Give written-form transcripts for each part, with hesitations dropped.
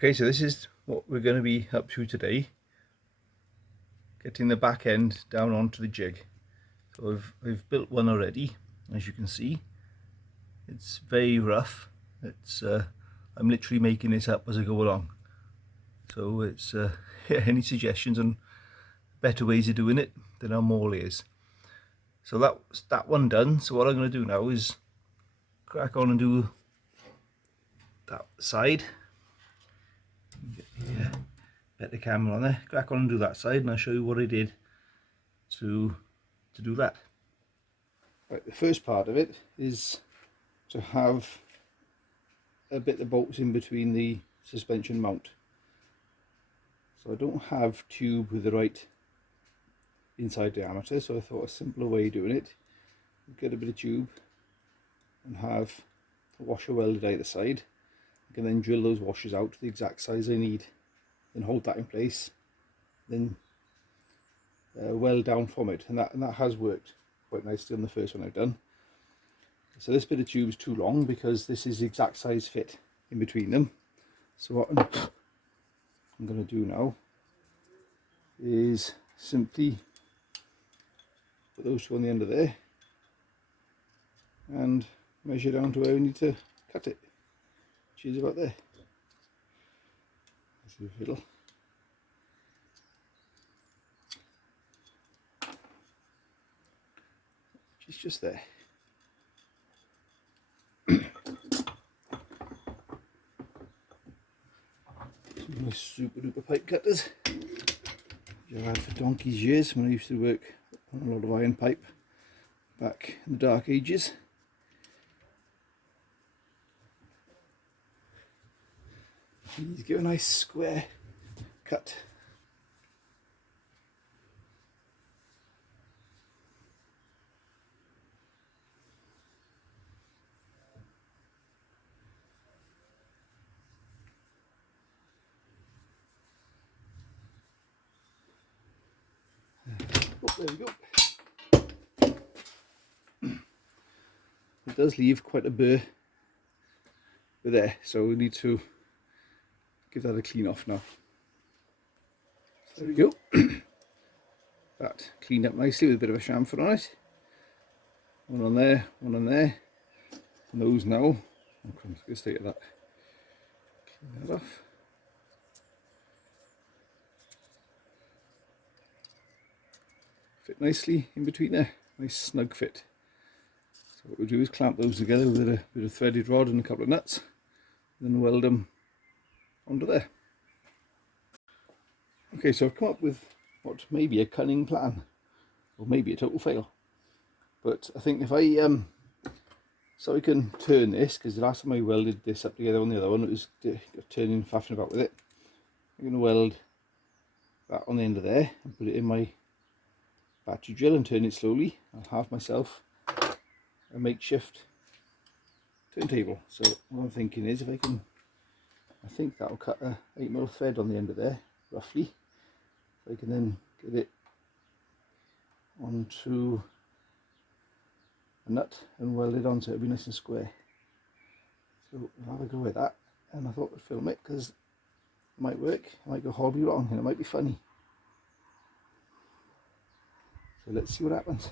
Okay, so this is what we're going to be up to today, getting the back end down onto the jig. So I've built one already, as you can see. It's very rough. It's I'm literally making this up as I go along. So it's any suggestions on better ways of doing it, then I'm all ears. So that's that one done. So what I'm going to do now is crack on and do that side. Get the better camera on there. Crack on and do that side, and I'll show you what I did to do that. Right, the first part of it is to have a bit of bolts in between the suspension mount. So I don't have tube with the right inside diameter, so I thought a simpler way of doing it, get a bit of tube and have a washer welded either side. I can then drill those washers out to the exact size I need, then hold that in place, then weld down from it, and that has worked quite nicely on the first one I've done. So this bit of tube is too long because this is the exact size fit in between them. So what I'm going to do now is simply put those two on the end of there and measure down to where we need to cut it, which is about there. Let's see if it'll. It's just there. Some nice super duper pipe cutters, which I had for donkey's years when I used to work on a lot of iron pipe back in the dark ages. These give a nice square cut. Oh, there we go. It does leave quite a burr there, so we need to give that a clean off now. There we go. That cleaned up nicely with a bit of a chamfer on it. One on there, one on there. And those now, oh crumbs, get a state of that. Clean that off. Fit nicely in between there, nice snug fit. So what we'll do is clamp those together with a bit of threaded rod and a couple of nuts, and then weld them onto there. Okay, so I've come up with what may be a cunning plan, or maybe a total fail. But I think if I so I can turn this, because the last time I welded this up together on the other one, it was turning, faffing about with it. I'm going to weld that on the end of there and put it in my battery drill and turn it slowly. I'll have myself a makeshift turntable. So what I'm thinking is, if I can, I think that'll cut a 8mm thread on the end of there, roughly. So I can then get it onto a nut and weld it on so it'll be nice and square. So I'll have a go with that, and I thought I'd film it because it might work, it might go horribly wrong, and it might be funny. So let's see what happens.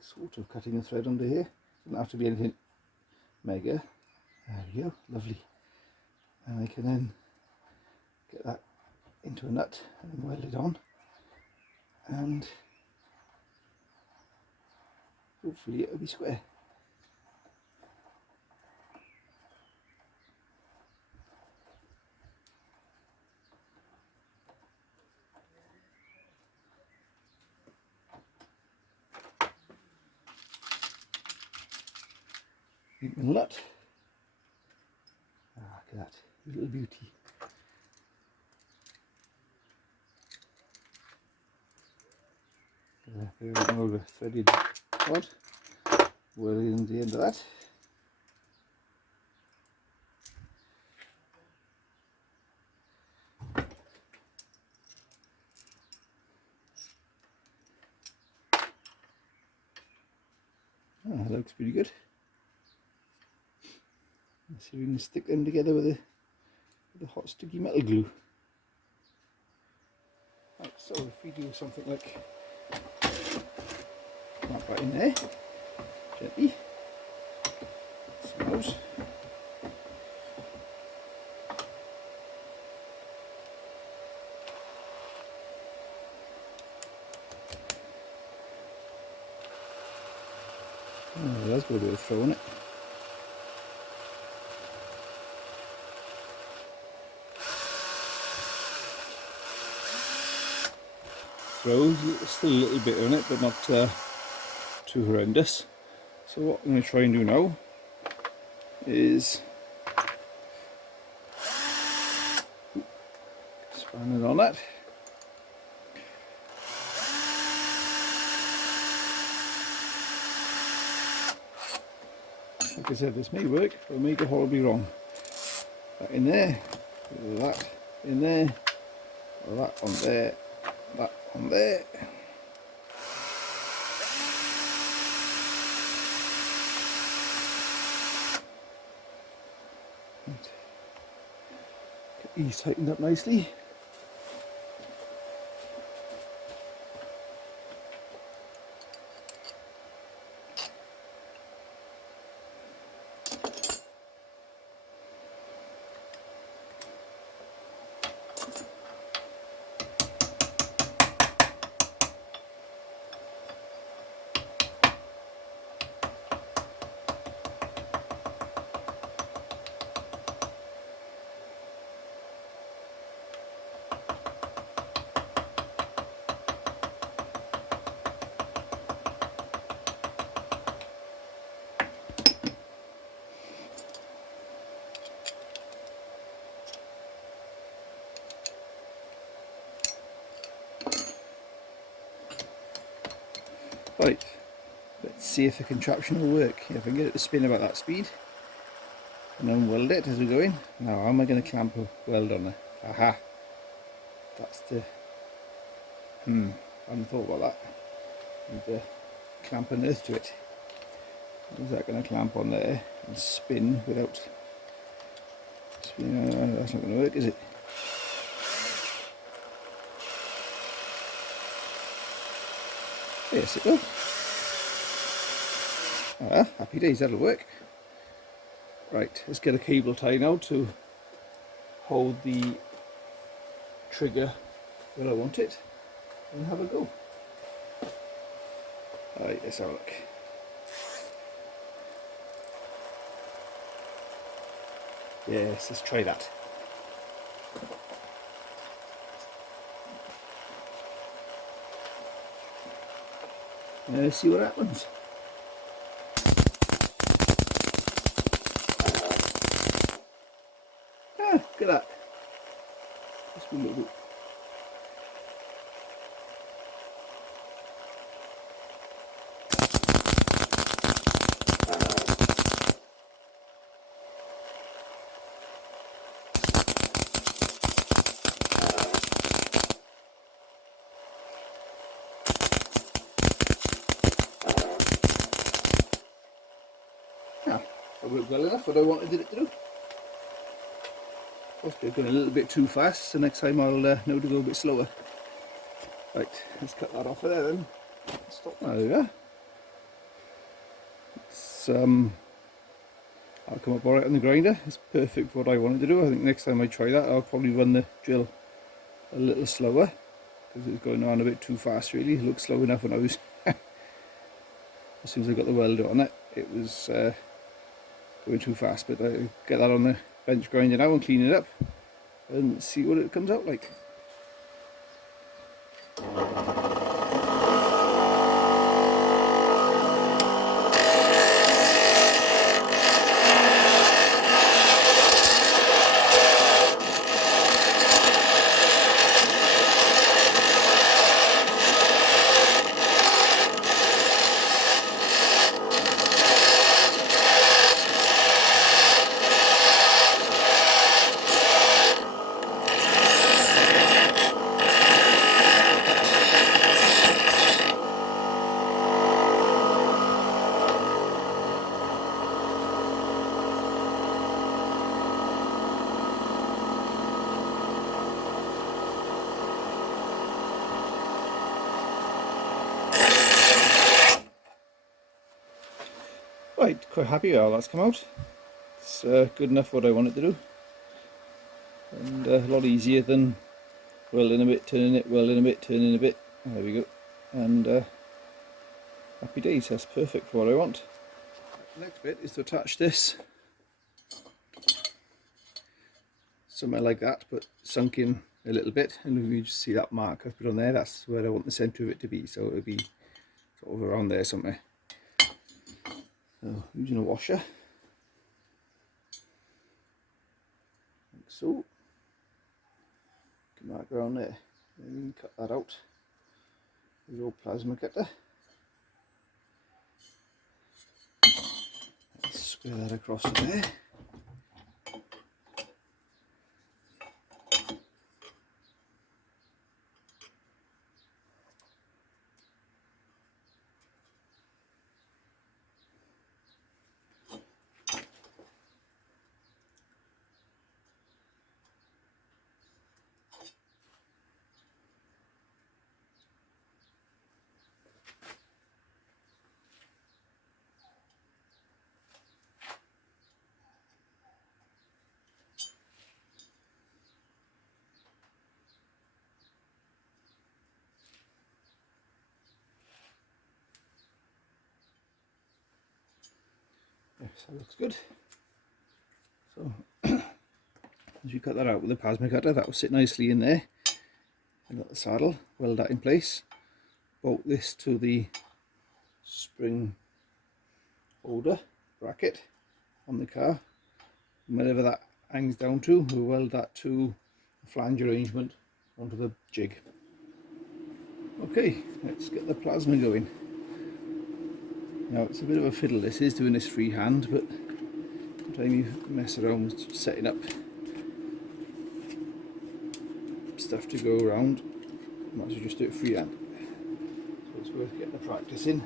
Sort of cutting a thread under here, doesn't have to be anything mega. There we go, lovely. And I can then get that into a nut and weld it on, and hopefully it'll be square. Nut. Ah, look at that, little beauty. There we go, the threaded rod. Well, in the end of that. Ah, that looks pretty good. see if we can stick them together with the hot sticky metal glue. Right, so if we do something like clamp that in there, gently, smells. Oh, that's got a bit of throw on it. Throws still a little bit on it, but not too horrendous. So what I'm going to try and do now is expand it on that. Like I said, this may work, but it may go horribly wrong. That in there, that in there, that on there, that on there. Right. Get these tightened up nicely. Right, let's see if the contraption will work. If I can get it to spin about that speed and then weld it as we go in. Now, how am I going to clamp a weld on it? Aha! That's the... I hadn't thought about that. Need to clamp an earth to it. Is that going to clamp on there and spin without spinning? That's not going to work, is it? Yes, it will. Ah, happy days, that'll work. Right, let's get a cable tie now to hold the trigger where I want it and have a go. Alright, let's have a look. Yes, let's try that. Let's see what happens. Ah, look at that. Just a little bit. That worked well enough what I wanted it to do. Possibly I've gone a little bit too fast, so next time I'll know to go a bit slower. Right, let's cut that off of there then. Stop now, there we are. It's, I'll come up alright on the grinder. It's perfect for what I wanted to do. I think next time I try that I'll probably run the drill a little slower, because it's going on a bit too fast really. It looked slow enough when I was as soon as I got the welder on it, it was going too fast, but I'll get that on the bench grinder now and clean it up and see what it comes out like. Right, quite happy how that's come out. It's good enough for what I wanted to do, and a lot easier than welding a bit, turning it, welding a bit, turning a bit. There we go, and happy days. That's perfect for what I want. The next bit is to attach this somewhere like that, but sunk in a little bit, and you just see that mark I've put on there. That's where I want the centre of it to be, so it'll be sort of around there somewhere. So using a washer, like so, mark around there, then you can cut that out with your plasma cutter. Let's square that across to there. Yes, that looks good. So as you cut that out with the plasma cutter, that will sit nicely in there. And let the saddle, weld that in place. Bolt this to the spring holder bracket on the car. And wherever that hangs down to, we'll weld that to a flange arrangement onto the jig. Okay, let's get the plasma going. Now it's a bit of a fiddle this is, doing this freehand, but sometimes you mess around with setting up stuff to go around, might as well just do it freehand. So it's worth getting the practice in,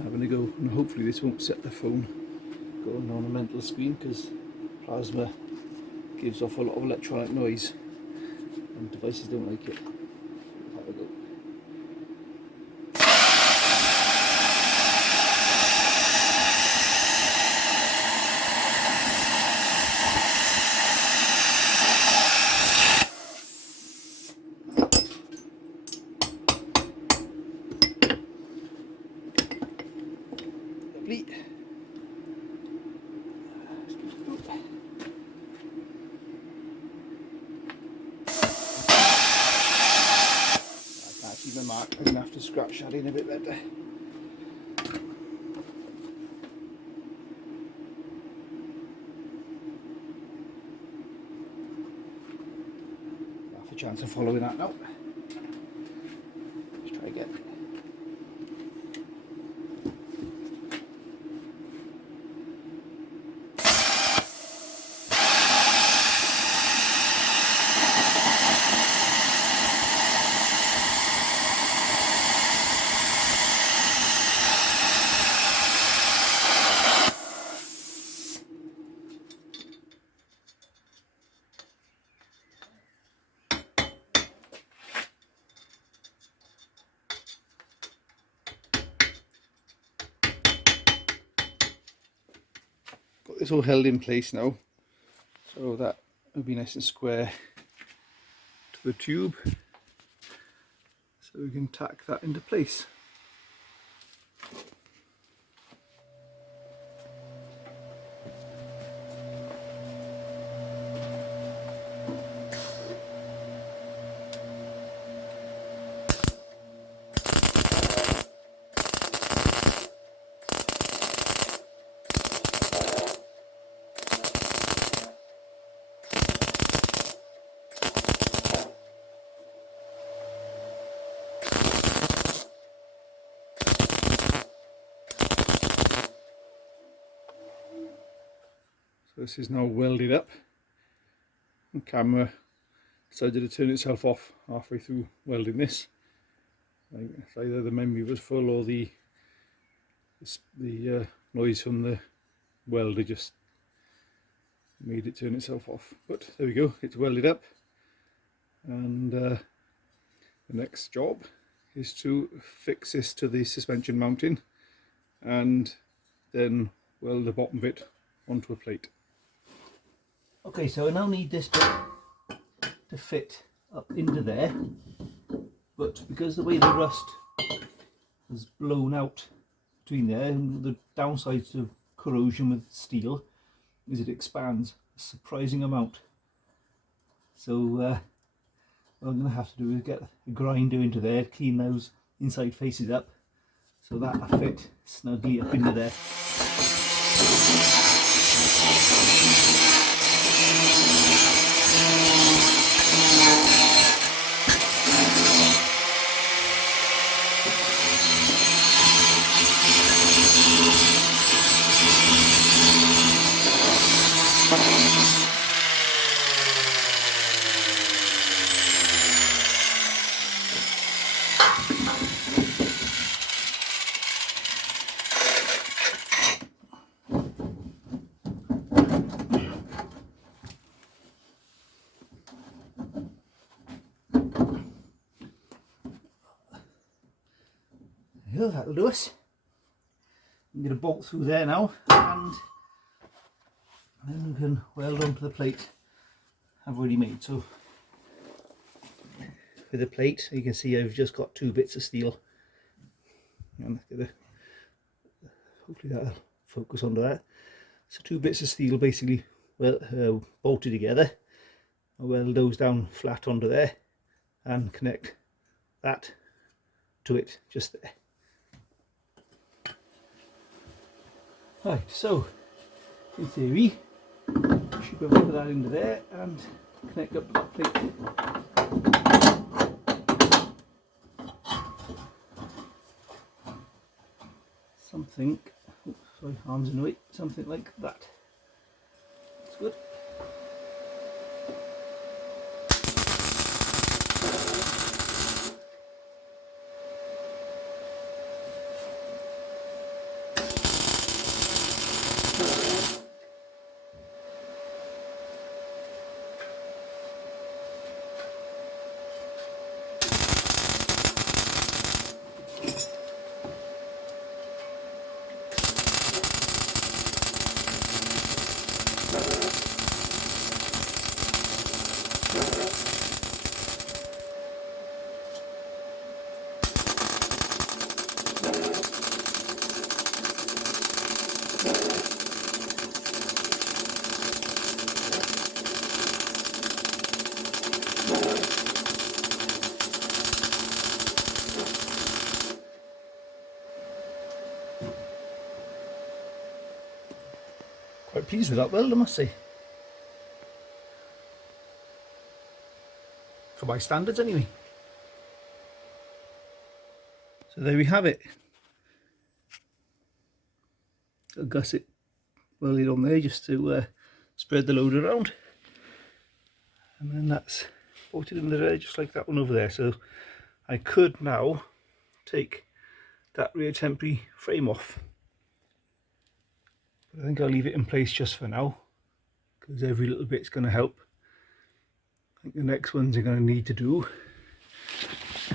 having a go, and hopefully this won't set the phone going on a mental screen, because plasma gives off a lot of electronic noise and devices don't like it. Let's have a go. Lovely. I can't see my mark, I'm going to have to scratch that in a bit better. Half a chance of following that now. Let's try again. Got this all held in place now, so that will be nice and square to the tube, so we can tack that into place. So this is now welded up. The camera decided to turn itself off halfway through welding this. It's either the memory was full or the noise from the welder just made it turn itself off. But there we go, it's welded up, and the next job is to fix this to the suspension mounting and then weld the bottom bit onto a plate. Okay, so I now need this bit to fit up into there, but because the way the rust has blown out between there, and the downside to corrosion with steel is it expands a surprising amount. So what I'm going to have to do is get a grinder into there, clean those inside faces up so that I fit snugly up into there. Yeah, that'll do us. I'm going to bolt through there now, and then we can weld onto the plate I've already made. So for the plate, you can see I've just got 2 bits of steel, and hopefully that'll focus onto that. So 2 bits of steel basically bolted together. I'll weld those down flat onto there and connect that to it just there. Right, so in theory, should be able to put that into there and connect up that plate. Something, oops, sorry, arms in the way, something like that. That's good. Quite pleased with that weld, I must say. For my standards anyway. So there we have it. I'll gusset weld it on there just to spread the load around. And then that's bolted into there just like that one over there. So I could now take that rear temporary frame off. But I think I'll leave it in place just for now, because every little bit's going to help. I think the next ones are going to need to do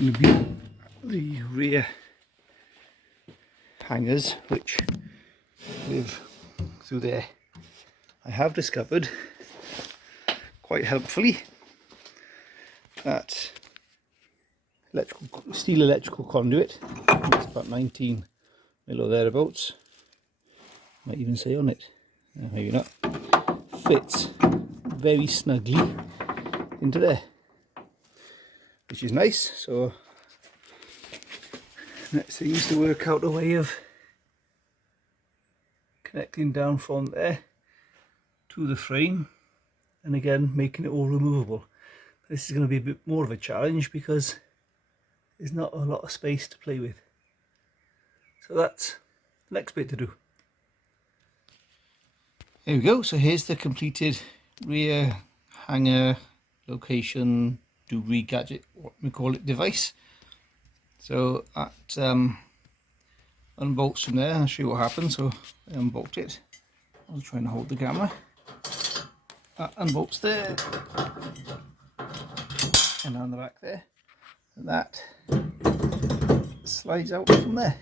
is going to be the rear hangers, which live through there. I have discovered, quite helpfully, that steel electrical conduit, it's about 19 mil or thereabouts, might even say on it, maybe not, fits very snugly into there, which is nice. So let's see, used to work out a way of connecting down from there to the frame, and again making it all removable. This is going to be a bit more of a challenge because there's not a lot of space to play with. So that's the next bit to do. There we go. So here's the completed rear hanger location do-re gadget, what we call it, device. So that unbolts from there. I'll show you what happens. So I unbolt it. I'll try and hold the camera. That unbolts there, and on the back there, and that slides out from there.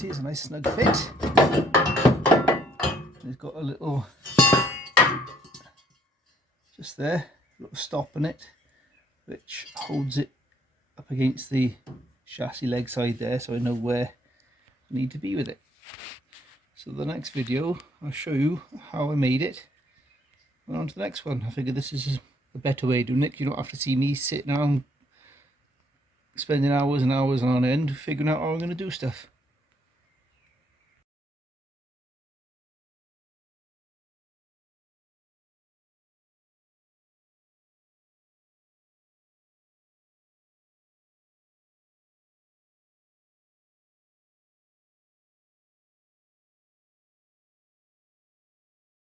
see it's a nice snug fit. It's got a little, just there, a little stop in it, which holds it up against the chassis leg side there, so I know where I need to be with it. So the next video I'll show you how I made it, and on to the next one. I figure this is a better way of doing it. You don't have to see me sitting down spending hours and hours on end figuring out how I'm going to do stuff.